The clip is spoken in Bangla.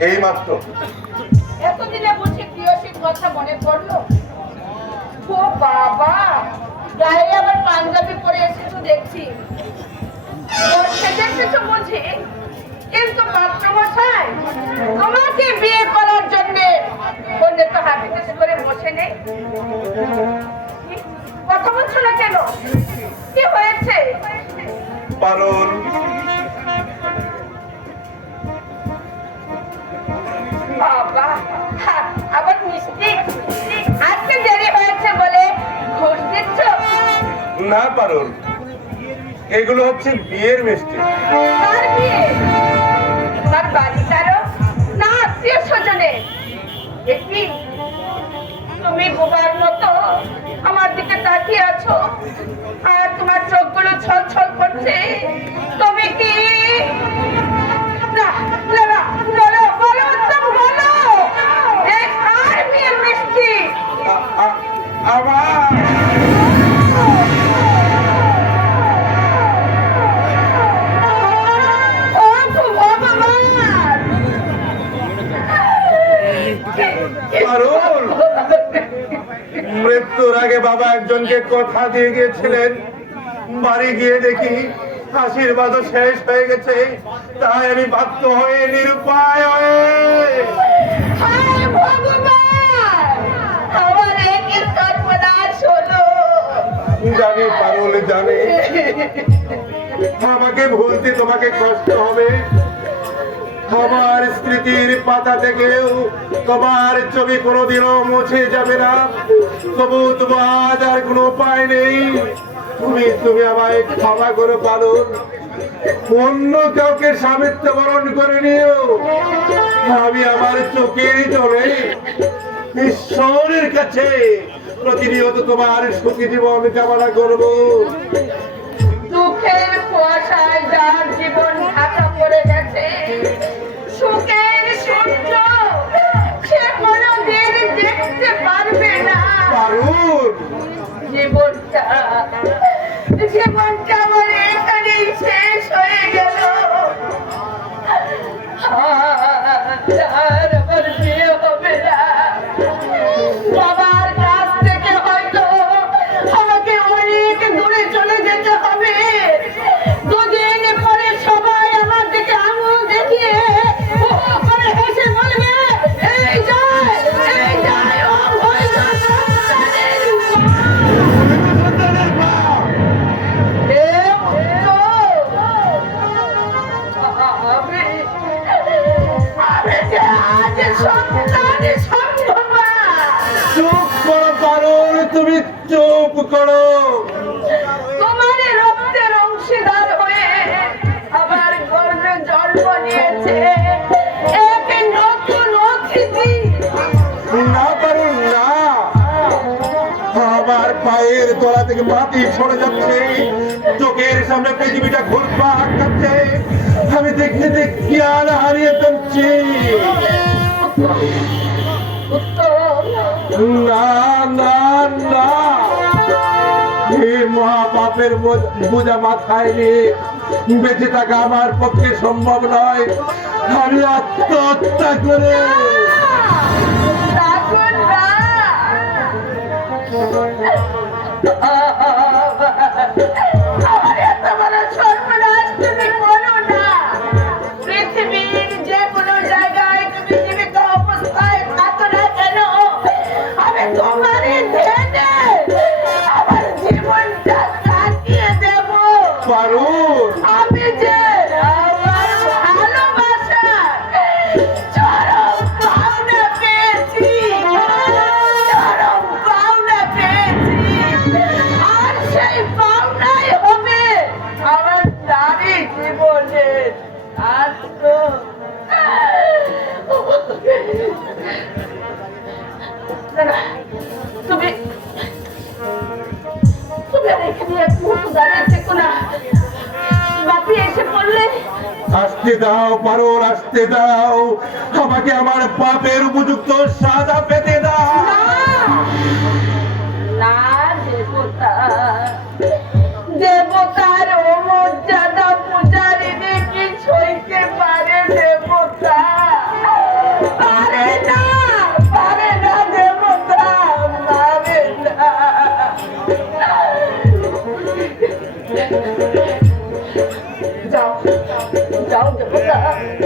এই মাত্র এতদিনে বুঝি প্রিয়সীর কথা মনে পড়ল? ও বাবা গায়ে আবার পাঞ্জাবি পরে এসেছ দেখছি। এসেছ বুঝি? কিন্তু মাস্টারমশাই তোমাকে বিয়ে করার জন্য। বললে তো হাবিতেশ করে বসে নেই। কথা বলছো না কেন? কি হয়েছে? পারুল বাবা। আবার মিষ্টি। আজকে দেরি হয়েছে বলে ঘুষ দিচ্ছ? না পারুল। এগুলো হচ্ছে বিয়ের মিষ্টি। বিয়ে তার বাড়িটারও? না আত্মীয় স্বজনে দেখি তুমি বোবার মতো আমার দিকে তাকিয়ে আছো আর তোমার চোখগুলো ছল ছল করছে? তুমি কি মৃত্যুর আগে বাবা একজনকে কথা দিয়ে গিয়েছিলেন বাড়ি গিয়ে দেখি আশীর্বাদও শেষ হয়ে গেছে তাই আমি বাধ্য হয়ে নিরুপায় হয়ে জানি পারুল জানি। আমাকে ভুলতে তোমাকে কষ্ট হবে। আমার স্মৃতির পাতা থেকেও তোমার ছবি কোনোদিনও মুছে যাবে না। তবু তোমার আর কোনো উপায় নেই। তুমি তুমি আমায় ক্ষমা করে পারো। অন্য কাউকে সামিত্য বরণ করে নিও। আমি আমার চোখের জলে ঈশ্বরের কাছে প্রতিনিয়ত তোমার সুখী জীবন কামনা করব। জীবনটা আমার এখানেই শেষ হয়ে গেল। চুপ করো পারুল তুমি চুপ করো। তোমার রক্তের অংশীদার হয়ে জন্ম নিয়েছে। না আমার পায়ের তলা থেকে মাটি সরে যাচ্ছে। চোখের সামনে পৃথিবীটা ঘুরপাক খাচ্ছে। আমি দেখতে দেখতে জ্ঞান হারিয়ে ফেলছি? না না না। বোঝ- মাথায় নিয়ে বেঁচে থাকা আমার পক্ষে সম্ভব নয়। আমি আত্মহত্যা করে। রাখুন পারুল আসতে দাও পারোর আসতে দাও। আমাকে আমার পাপের উপযুক্ত সাদা পেতে দাও। Thank you. পারে দেবতা? না, পারে না দেবতা 나오게 하자.